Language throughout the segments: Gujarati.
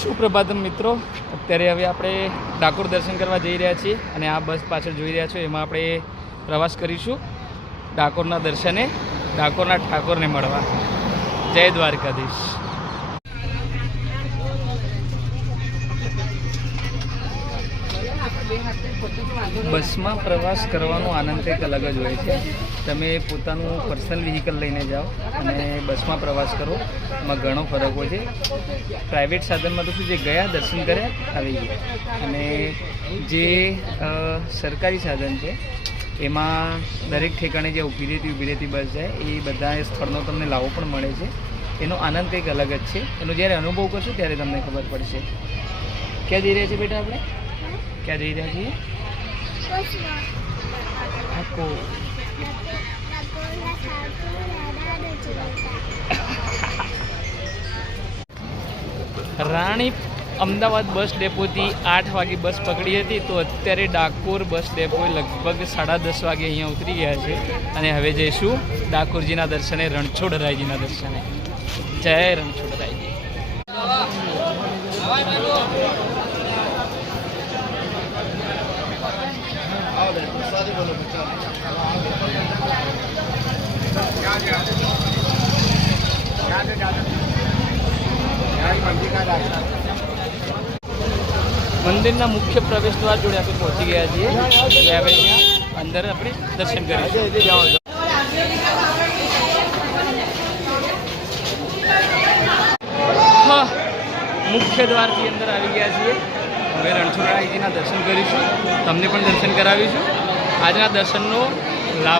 સુપ્રભાતમ મિત્રો, અત્યારે હવે આપણે ડાકોર દર્શન કરવા જઈ રહ્યા છીએ અને આ બસ પાછળ જોઈ રહ્યા છો એમાં આપણે પ્રવાસ કરીશું ડાકોરના દર્શને, ડાકોરના ઠાકોરને મળવા. જય દ્વારકાધીશ. બસમાં પ્રવાસ કરવાનો આનંદ કંઈક અલગ જ હોય છે. તમે પોતાનું પર્સનલ વ્હીકલ લઈને જાઓ અને બસમાં પ્રવાસ કરો, એમાં ઘણો ફરક હોય છે. પ્રાઇવેટ સાધનમાં તો શું છે, ગયા દર્શન કર્યા આવી ગયા, અને જે સરકારી સાધન છે એમાં દરેક ઠેકાણે જે ઊભી રહેતી બસ જાય એ બધા સ્થળનો તમને લાવો પણ મળે છે. એનો આનંદ કંઈક અલગ જ છે. એનો જ્યારે અનુભવ કરશો ત્યારે તમને ખબર પડશે. ક્યાં જઈ રહ્યા છીએ બેટા આપણે? ક્યાં જઈ રહ્યા છીએ? રાણી અમદાવાદ બસ ડેપોથી 8 વાગે બસ પકડી હતી, તો અત્યારે ડાકોર બસ ડેપોએ લગભગ 10:30 વાગે અહીંયા ઉતરી ગયા છે અને હવે જઈશું ડાકોરજીના દર્શને, રણછોડરાયજીના દર્શને. જય રણછોડરાયજી. મંદિરના મુખ્ય પ્રવેશ દ્વાર જોડે આપણે પહોંચી ગયા છીએ. હવે અહીંયા અંદર આપણે દર્શન કરીશું. હા, મુખ્ય દ્વારથી અંદર આવી ગયા છીએ. હવે રણછોડરાયજીના દર્શન કરીશું, તમને પણ દર્શન કરાવીશું. આજના દર્શનનો લાભ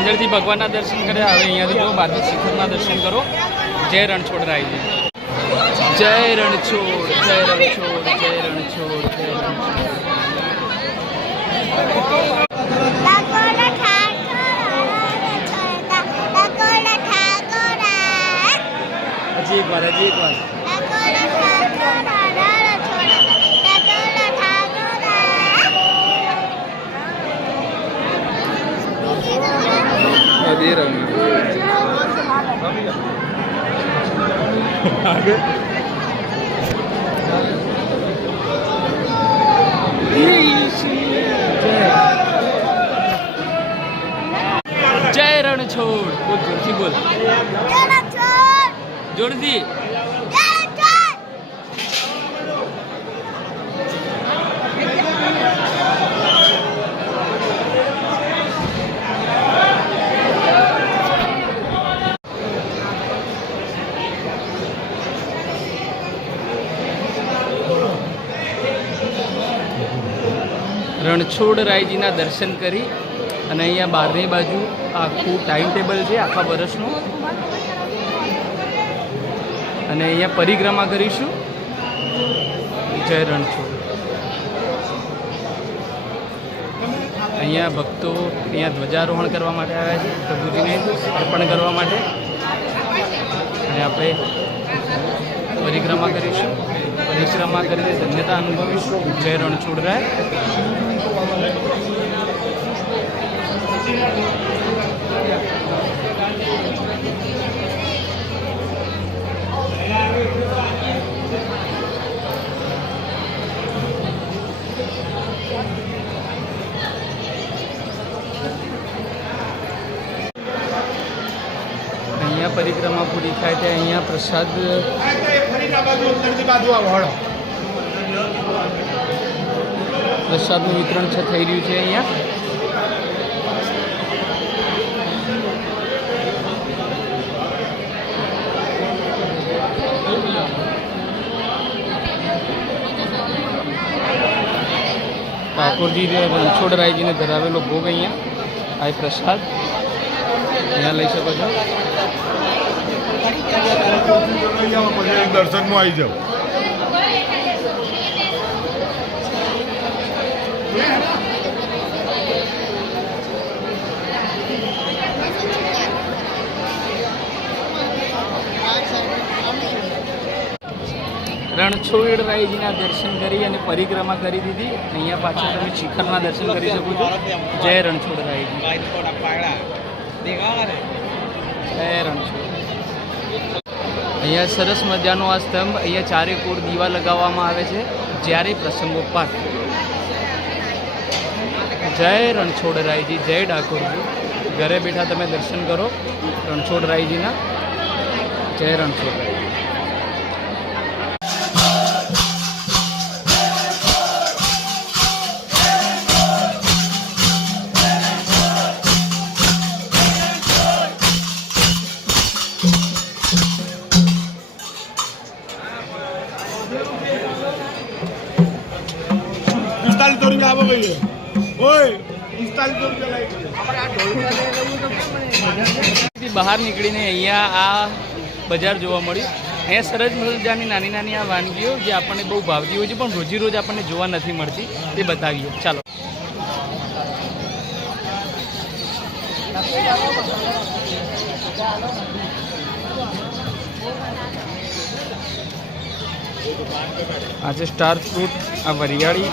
અંદરથી ભગવાનના દર્શન કર્યા. હવે અહીંયાથી જો બાજુ શિખરના દર્શન કરો. જય રણછોડરાયજી. જય રણછોડ, જય રણછોડ, જય રણછોડ, જય રણછોડ. હજી એક વાર. दे रहा हूँ आगे. जय रणछोड़. बोल जोरથી बोल. जोरથી. રણછોડરાયજીના દર્શન કરી અને અહીંયા બહારની બાજુ આખું ટાઈમ ટેબલ છે આખા વર્ષનું, અને અહીંયા પરિક્રમા કરીશું. જય રણછોડ. અહીંયા ભક્તો અહીંયા ધ્વજારોહણ કરવા માટે આવ્યા છે, પ્રભુજીને અર્પણ કરવા માટે, અને આપણે પરિક્રમા કરીશું. પરિક્રમા કરીને ધન્યતા અનુભવીશું. જય રણછોડરાય. અહીંયા પરિક્રમા પૂરી થાય ત્યાં અહીંયા પ્રસાદ પ્રસાદનું વિતરણ છે થઈ રહ્યું છે અહીંયા. ઠાકોરજી રણછોડરાયજીને ધરાવેલો ભોગ અહીંયા આ પ્રસાદ અહીંયા લઈ શકો છો. દર્શનમાં આવી જાઓ. રણછોડરાયજીના દર્શન કરી અને પરિક્રમા કરી દીધી. અહીંયા પાછળ તમે શિખરના દર્શન કરી શકો છો. જય રણછોડરાયજી, જય રણછોડ. અહીંયા સરસ મજાનો આ સ્તંભ, અહીંયા ચારે કોર દીવા લગાવવામાં આવે છે જ્યારે પ્રસંગોપાત. જય રણછોડરાયજી, જય ડાકોરજી. ઘરે બેઠા તમે દર્શન કરો રણછોડરાયજીના. જય રણછોડરાય. બહાર નીકળીને અહીંયા આ બજાર જોવા મળ્યું. અહીંયા સરસ મજાની નાની નાની આ વાનગીઓ જે આપણને બહુ ભાવતી હોય છે પણ રોજી રોજ આપણને જોવા નથી મળતી તે બતાવીએ. ચાલો. આ છે સ્ટાર ફ્રૂટ, આ વરિયાળી,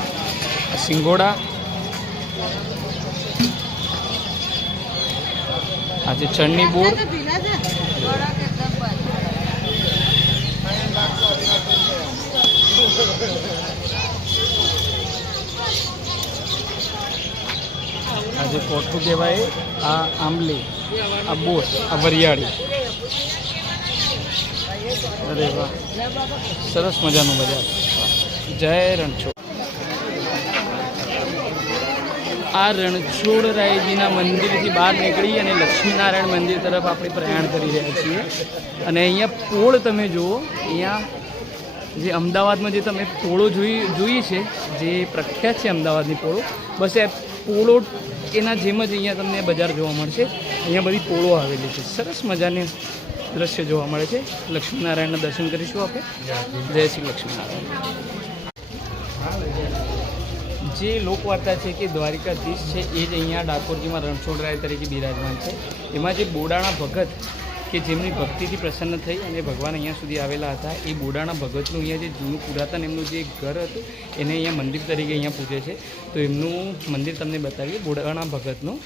આ સિંગોડા, આ છે ચણની બોર, આ જે કોઠું કહેવાય, આ આંબલી, આ બોર, આ વરિયાળી. અરે વાહ, સરસ મજાનું બજાર. જય રણછોડ. આ રણછોડરાયજીના મંદિરથી બહાર નીકળી અને લક્ષ્મીનારાયણ મંદિર તરફ આપણે પ્રયાણ કરી રહ્યા છીએ. અને અહીંયા પોળ તમે જુઓ. અહીંયા જે અમદાવાદમાં જે તમે પોળો જોઈ છે, જે પ્રખ્યાત છે અમદાવાદની પોળો, બસ એ પોળો એના જેમ જ અહીંયા તમને બજાર જોવા મળશે. અહીંયા બધી પોળો આવેલી છે. સરસ મજાની દ્રશ્ય જોવા મળે છે. લક્ષ્મીનારાયણના દર્શન કરીશું આપણે. જય શ્રી લક્ષ્મીનારાયણ. જે લોકવાર્તા છે કે દ્વારિકાધીશ છે એ જ અહીંયા ડાકોરજીમાં રણછોડરાય તરીકે બિરાજમાન છે. એમાં જે બોડાણા ભગત કે જેમની ભક્તિથી પ્રસન્ન થઈ અને ભગવાન અહીંયા સુધી આવેલા હતા, એ બોડાણા ભગતનું અહીંયા જે જૂનું પુરાતન એમનું જે ઘર હતું એને અહીંયા મંદિર તરીકે અહીંયા પૂજે છે. તો એમનું મંદિર તમને બતાવીએ, બોડાણા ભગતનું.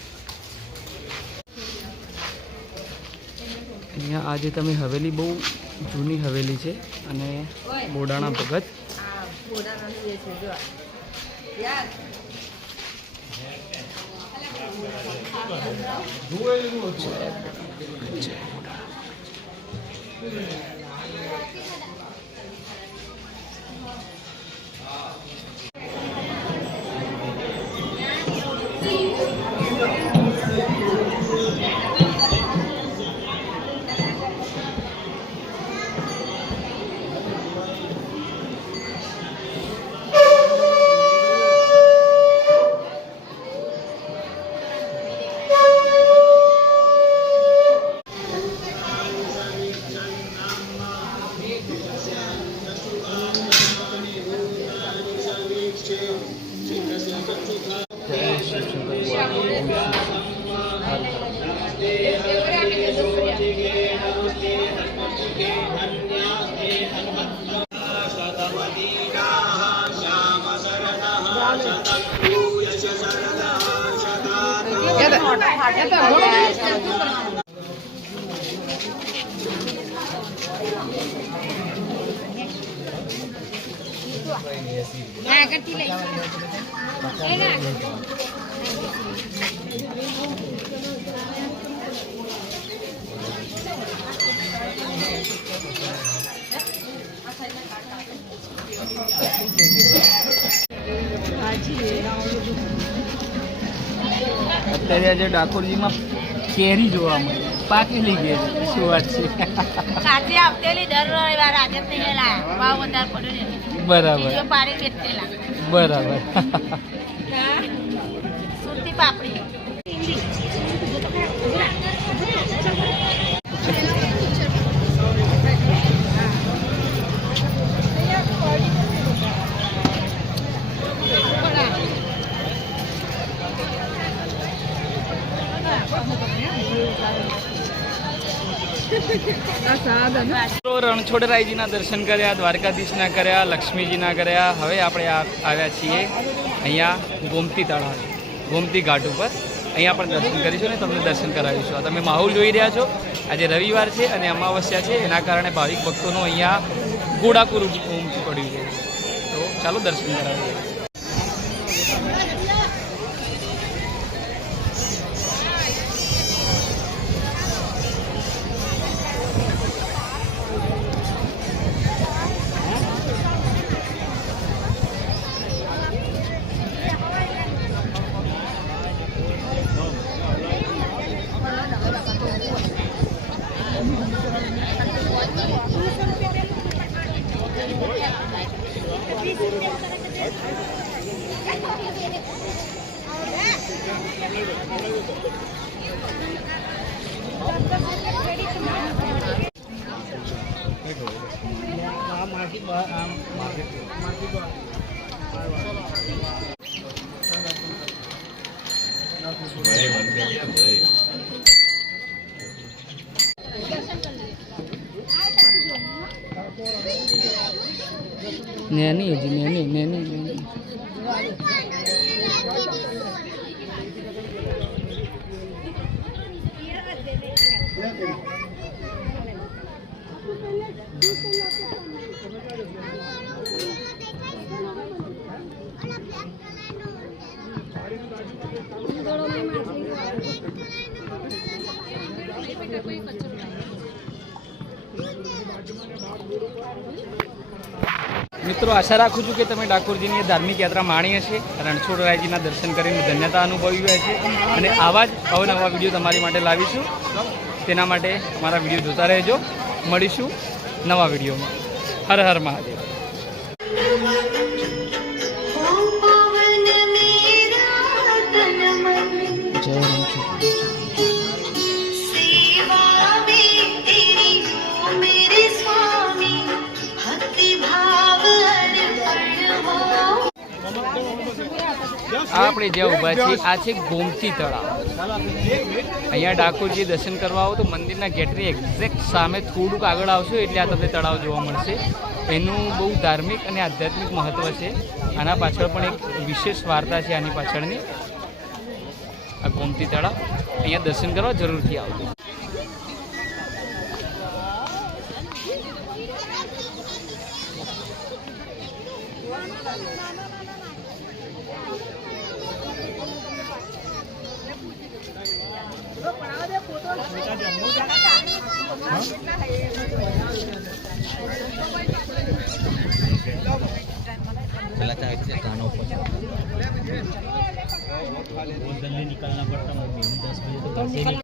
અહીંયા આજે તમે હવેલી, બહુ જૂની હવેલી છે અને બોડાણા ભગત. અત્યારે આજે ડાકોરજીમાં કેરી જોવા મળે, પાકેલી કેરી. શું વાત છે? કાચી આવતેલી દર રવિવાર આજે જ નહીં લાયા, ભાવ વધારે પડ્યો ને બરાબર બીજો પાડી વેચતેલા. બરાબર. સુરતી પાપડી. રણછોડરાયજીના દર્શન કર્યા, દ્વારકાધીશના કર્યા, લક્ષ્મીજીના કર્યા. હવે આપણે આવ્યા છીએ અહીંયા ગોમતી તળાવ, ગોમતી ઘાટ ઉપર. અહીંયા પણ દર્શન કરીશું ને તમને દર્શન કરાવીશું. આ તમે માહોલ જોઈ રહ્યા છો. આજે રવિવાર છે અને અમાવસ્યા છે, એના કારણે ભાવિક ભક્તોનું અહીંયા ગોળાકુર ઉમટી પડ્યું છે. તો ચાલો દર્શન કરાવીએ. નैनी जी नैनी नैनी नैनी મિત્રો, આશા રાખું છું કે તમે ડાકોરજીની ધાર્મિક યાત્રા માણી હશે, રણછોડરાયજીના દર્શન કરીને ધન્યતા અનુભવી હશે અને આવા જ અવનવા વિડીયો તમારી માટે લાવીશું. તેના માટે અમારા વિડીયો જોતા રહેજો. મળીશું નવા વિડીયોમાં. હર હર મહાદેવ. જય રણછોડ. આપણે જ્યાં ઊભા છીએ આ છે ગોમતી તળાવ. અહીંયા ડાકોરજી દર્શન કરવા આવો તો મંદિરના ગેટની એક્ઝેક્ટ સામે થોડુંક આગળ આવશો એટલે આ તમને તળાવ જોવા મળશે. એનું બહુ ધાર્મિક અને આધ્યાત્મિક મહત્ત્વ છે. આના પાછળ પણ એક વિશેષ વાર્તા છે આની પાછળની. આ ગોમતી તળાવ અહીંયા દર્શન કરવા જરૂરથી આવજો. निकलना पड़ता है 10 बजे तो